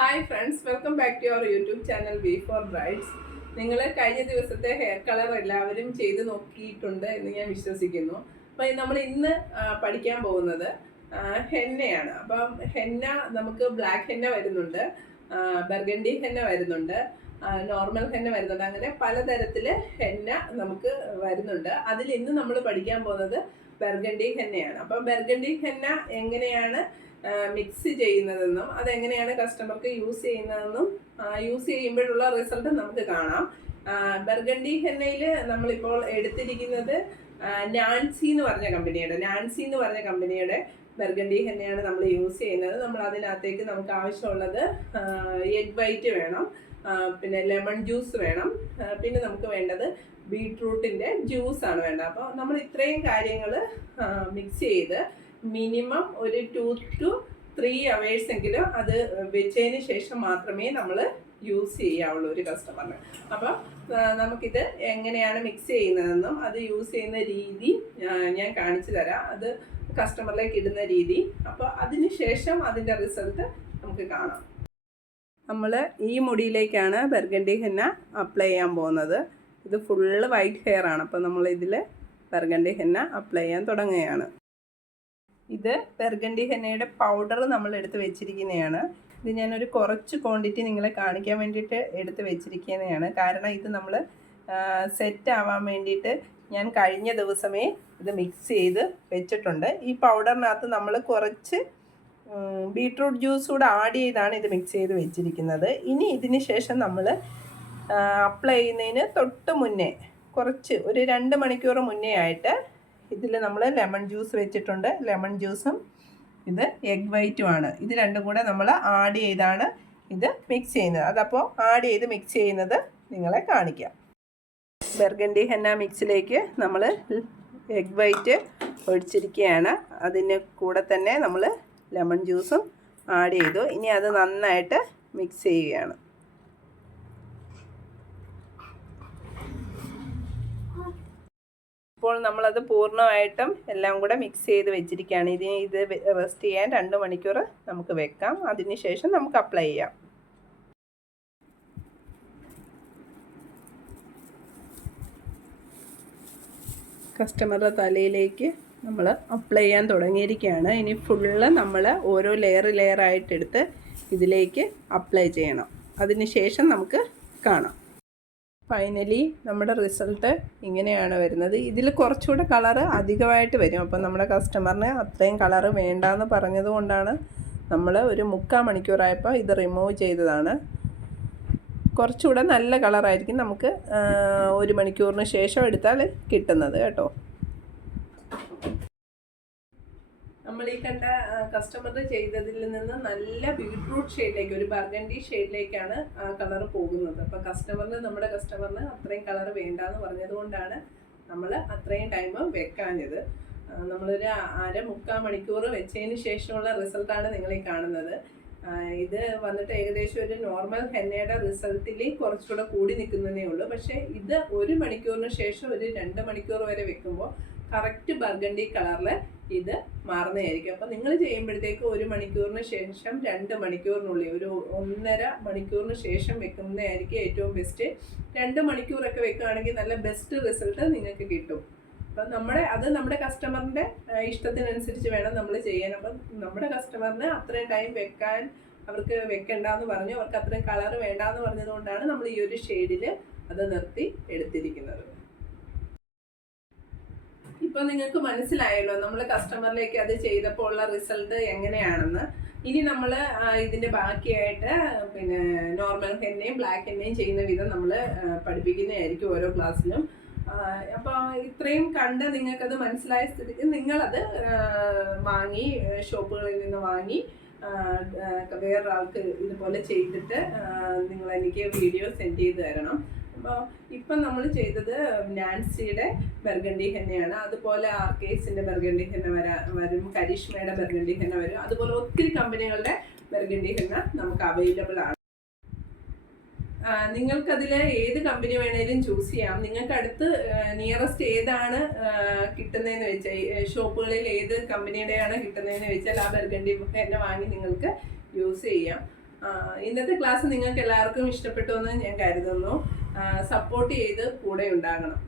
Hi friends, welcome back to your YouTube channel V for Brides. നിങ്ങൾ കഴിഞ്ഞ ദിവസത്തെ hair colour എല്ലാവരും ചെയ്ത് നോക്കിയിട്ടുണ്ട് എന്ന് ഞാൻ വിശ്വസിക്കുന്നു. അപ്പോൾ നമ്മൾ ഇന്ന് പഠിക്കാൻ പോകുന്നത് ഹെന്നയാണ്. അപ്പം ഹെന്ന നമുക്ക് ബ്ലാക്ക് ഹെന്ന വരുന്നുണ്ട്, ബർഗണ്ടി ഹെന്ന വരുന്നുണ്ട്, നോർമൽ ഹെന്ന വരുന്നുണ്ട്. അങ്ങനെ പലതരത്തിൽ ഹെന്ന നമുക്ക് വരുന്നുണ്ട്. അതിൽ ഇന്ന് നമ്മൾ പഠിക്കാൻ പോകുന്നത് ബർഗണ്ടി ഹെന്നയാണ്. അപ്പം ബർഗണ്ടി ഹെന്ന എങ്ങനെയാണ് മിക്സ് ചെയ്യുന്നതെന്നും അതെങ്ങനെയാണ് കസ്റ്റമർക്ക് യൂസ് ചെയ്യുന്നതെന്നും യൂസ് ചെയ്യുമ്പോഴുള്ള റിസൾട്ട് നമുക്ക് കാണാം. ബർഗണ്ടി ഹെന്നയിൽ നമ്മളിപ്പോൾ എടുത്തിരിക്കുന്നത് നാൻസി എന്ന് പറഞ്ഞ കമ്പനിയുടെ ബർഗണ്ടി ഹെന്നയാണ് നമ്മൾ യൂസ് ചെയ്യുന്നത്. നമ്മൾ അതിനകത്തേക്ക് നമുക്ക് ആവശ്യമുള്ളത് എഗ് വൈറ്റ് വേണം, പിന്നെ ലെമൺ ജ്യൂസ് വേണം, പിന്നെ നമുക്ക് വേണ്ടത് ബീട്രൂട്ടിൻ്റെ ജ്യൂസാണ് വേണ്ടത്. അപ്പോൾ നമ്മൾ ഇത്രയും കാര്യങ്ങൾ മിക്സ് ചെയ്ത് മിനിമം ഒരു 2 to 3 hours എങ്കിലും അത് വെച്ചതിന് ശേഷം മാത്രമേ നമ്മൾ യൂസ് ചെയ്യാവുള്ളൂ ഒരു കസ്റ്റമറിന്. അപ്പോൾ നമുക്കിത് എങ്ങനെയാണ് മിക്സ് ചെയ്യുന്നതെന്നും അത് യൂസ് ചെയ്യുന്ന രീതി ഞാൻ കാണിച്ചു തരാം, അത് കസ്റ്റമറിലേക്ക് ഇടുന്ന രീതി. അപ്പോൾ അതിന് ശേഷം അതിൻ്റെ റിസൾട്ട് നമുക്ക് കാണാം. നമ്മൾ ഈ മുടിയിലേക്കാണ് ബർഗണ്ടി ഹെന്ന അപ്ലൈ ചെയ്യാൻ പോകുന്നത്. ഇത് ഫുള്ള് വൈറ്റ് ഹെയർ ആണ്. അപ്പോൾ നമ്മളിതിൽ ബർഗണ്ടി ഹെന്ന അപ്ലൈ ചെയ്യാൻ തുടങ്ങുകയാണ്. ഇത് ബർഗണ്ടി ഹെന്നയുടെ പൗഡർ നമ്മൾ എടുത്ത് വെച്ചിരിക്കുന്നതാണ്. ഇത് ഞാനൊരു കുറച്ച് ക്വാണ്ടിറ്റി നിങ്ങളെ കാണിക്കാൻ വേണ്ടിയിട്ട് എടുത്ത് വെച്ചിരിക്കുന്നതാണ്. കാരണം ഇത് നമ്മൾ സെറ്റ് ആവാൻ വേണ്ടിയിട്ട് ഞാൻ കഴിഞ്ഞ ദിവസമേ ഇത് മിക്സ് ചെയ്ത് വെച്ചിട്ടുണ്ട്. ഈ പൗഡറിനകത്ത് നമ്മൾ കുറച്ച് ബീട്രൂട്ട് ജ്യൂസ് കൂടെ ആഡ് ചെയ്താണ് ഇത് മിക്സ് ചെയ്ത് വെച്ചിരിക്കുന്നത്. ഇനി ഇതിന് ശേഷം നമ്മൾ അപ്ലൈ ചെയ്യുന്നതിന് തൊട്ട് മുന്നേ കുറച്ച് ഒരു 2 മണിക്കൂർ മുന്നേ ആയിട്ട് ഇതിൽ നമ്മൾ ലെമൺ ജ്യൂസ് വെച്ചിട്ടുണ്ട്. ലെമൺ ജ്യൂസും ഇത് എഗ് വൈറ്റുമാണ്. ഇത് രണ്ടും കൂടെ നമ്മൾ ആഡ് ചെയ്താണ് ഇത് മിക്സ് ചെയ്യുന്നത്. അതപ്പോൾ ആഡ് ചെയ്ത് മിക്സ് ചെയ്യുന്നത് നിങ്ങളെ കാണിക്കാം. ബർഗണ്ടി ഹെന്ന മിക്സിലേക്ക് നമ്മൾ എഗ് വൈറ്റ് ഒഴിച്ചിരിക്കുകയാണ്. അതിന് കൂടെ തന്നെ നമ്മൾ ലെമൺ ജ്യൂസും ആഡ് ചെയ്തു. ഇനി അത് നന്നായിട്ട് മിക്സ് ചെയ്യുകയാണ്. ഇപ്പോൾ നമ്മളത് പൂർണ്ണമായിട്ടും എല്ലാം കൂടെ മിക്സ് ചെയ്ത് വെച്ചിരിക്കുകയാണ്. ഇത് റെസ്റ്റ് ചെയ്യാൻ 2 മണിക്കൂർ നമുക്ക് വെക്കാം. അതിന് ശേഷം നമുക്ക് അപ്ലൈ ചെയ്യാം. കസ്റ്റമറുടെ തലയിലേക്ക് നമ്മൾ അപ്ലൈ ചെയ്യാൻ തുടങ്ങിയിരിക്കുകയാണ്. ഇനി ഫുള്ള് നമ്മൾ ഓരോ ലെയറായിട്ടെടുത്ത് ഇതിലേക്ക് അപ്ലൈ ചെയ്യണം. അതിന് ശേഷം നമുക്ക് കാണാം. ഫൈനലി നമ്മുടെ റിസൾട്ട് ഇങ്ങനെയാണ് വരുന്നത്. ഇതിൽ കുറച്ചുകൂടെ കളറ് അധികമായിട്ട് വരും. അപ്പം നമ്മുടെ കസ്റ്റമറിന് അത്രയും കളറ് വേണ്ടാന്ന് പറഞ്ഞതുകൊണ്ടാണ് നമ്മൾ ഒരു 3/4 മണിക്കൂറായപ്പോൾ ഇത് റിമൂവ് ചെയ്തതാണ്. കുറച്ചുകൂടെ നല്ല കളറായിരിക്കും നമുക്ക് 1 മണിക്കൂറിന് ശേഷം എടുത്താൽ കിട്ടുന്നത് കേട്ടോ. നമ്മൾ ഈ കണ്ട കസ്റ്റമർ ചെയ്തതിൽ നിന്ന് നല്ല ബീട്രൂട്ട് ഷെയ്ഡിലേക്ക്, ഒരു ബർഗണ്ടി ഷെയ്ഡിലേക്കാണ് ആ കളർ പോകുന്നത്. അപ്പോൾ നമ്മുടെ കസ്റ്റമറിന് അത്രയും കളർ വേണ്ടാന്ന് പറഞ്ഞതുകൊണ്ടാണ് നമ്മൾ അത്രയും ടൈം വെക്കാഞ്ഞത്. നമ്മളൊരു 1/4 മണിക്കൂർ വെച്ചതിന് ശേഷമുള്ള റിസൾട്ടാണ് നിങ്ങളീ കാണുന്നത്. ഇത് വന്നിട്ട് ഏകദേശം ഒരു നോർമൽ ഹെന്നയുടെ റിസൾട്ടിൽ കുറച്ചുകൂടെ കൂടി നിൽക്കുന്നതേ ഉള്ളൂ. പക്ഷേ ഇത് 1 മണിക്കൂറിന് ശേഷം ഒരു 2 മണിക്കൂർ വരെ വെക്കുമ്പോൾ കറക്റ്റ് ബർഗണ്ടി കളറിൽ ഇത് മാറുന്നതായിരിക്കും. അപ്പോൾ നിങ്ങൾ ചെയ്യുമ്പോഴത്തേക്ക് 1 മണിക്കൂറിന് ശേഷം 2 മണിക്കൂറിനുള്ളിൽ ഒരു 1.5 മണിക്കൂറിന് ശേഷം വെക്കുന്നതായിരിക്കും ഏറ്റവും ബെസ്റ്റ്. 2 മണിക്കൂറൊക്കെ വെക്കുകയാണെങ്കിൽ നല്ല ബെസ്റ്റ് റിസൾട്ട് നിങ്ങൾക്ക് കിട്ടും. അപ്പം നമ്മുടെ കസ്റ്റമറിൻ്റെ ഇഷ്ടത്തിനനുസരിച്ച് വേണം നമ്മൾ ചെയ്യാൻ. അപ്പം നമ്മുടെ കസ്റ്റമറിന് അത്രയും ടൈം വെക്കാൻ അവർക്ക് വെക്കണ്ടെന്ന് പറഞ്ഞു, അവർക്ക് അത്രയും കളർ വേണ്ടാന്ന് പറഞ്ഞതുകൊണ്ടാണ് നമ്മൾ ഈ ഒരു ഷെയ്ഡിൽ അത് നിർത്തി എടുത്തിരിക്കുന്നത്. ഇപ്പം നിങ്ങൾക്ക് മനസ്സിലായല്ലോ നമ്മൾ കസ്റ്റമറിലേക്ക് അത് ചെയ്തപ്പോൾ ഉള്ള റിസൾട്ട് എങ്ങനെയാണെന്ന്. ഇനി നമ്മൾ ഇതിൻ്റെ ബാക്കിയായിട്ട് പിന്നെ നോർമൽ ഹെന്നയും ബ്ലാക്ക് ഹെന്നയും ചെയ്യുന്ന വിധം നമ്മൾ പഠിപ്പിക്കുന്നതായിരിക്കും ഓരോ ക്ലാസ്സിലും. അപ്പോൾ ഇത്രയും കണ്ട് നിങ്ങൾക്കത് മനസ്സിലായ സ്ഥിതിക്ക് നിങ്ങളത് വാങ്ങി ഷോപ്പുകളിൽ നിന്ന് വാങ്ങി വേറൊരാൾക്ക് ഇതുപോലെ ചെയ്തിട്ട് നിങ്ങൾ എനിക്ക് വീഡിയോ സെൻഡ് ചെയ്ത് തരണം. അപ്പോൾ ഇപ്പം നമ്മൾ ചെയ്തത് നാൻസിയുടെ ബർഗണ്ടി ഹെന്നയാണ്. അതുപോലെ ആർക്കേസിൻ്റെ ബർഗണ്ടി ഹെന്ന വരും, കരിഷ്മയുടെ ബർഗണ്ടി ഹെന്ന വരും. അതുപോലെ ഒത്തിരി കമ്പനികളുടെ ബർഗണ്ടി ഹെന്ന നമുക്ക് അവൈലബിൾ ആണ്. നിങ്ങൾക്കതിൽ ഏത് കമ്പനി വേണേലും ചൂസ് ചെയ്യാം. നിങ്ങൾക്ക് അടുത്ത് നിയറസ്റ്റ് ഏതാണ് കിട്ടുന്നതെന്ന് വെച്ചാൽ, ഷോപ്പുകളിൽ ഏത് കമ്പനിയുടെയാണ് കിട്ടുന്നതെന്ന് വെച്ചാൽ ആ ബർഗണ്ടി ഹെന്ന വാങ്ങി നിങ്ങൾക്ക് യൂസ് ചെയ്യാം. ഇന്നത്തെ ക്ലാസ് നിങ്ങൾക്ക് എല്ലാവർക്കും ഇഷ്ടപ്പെട്ടു എന്ന് ഞാൻ കരുതുന്നു. സപ്പോർട്ട് ചെയ്ത് കൂടെ ഉണ്ടാകണം.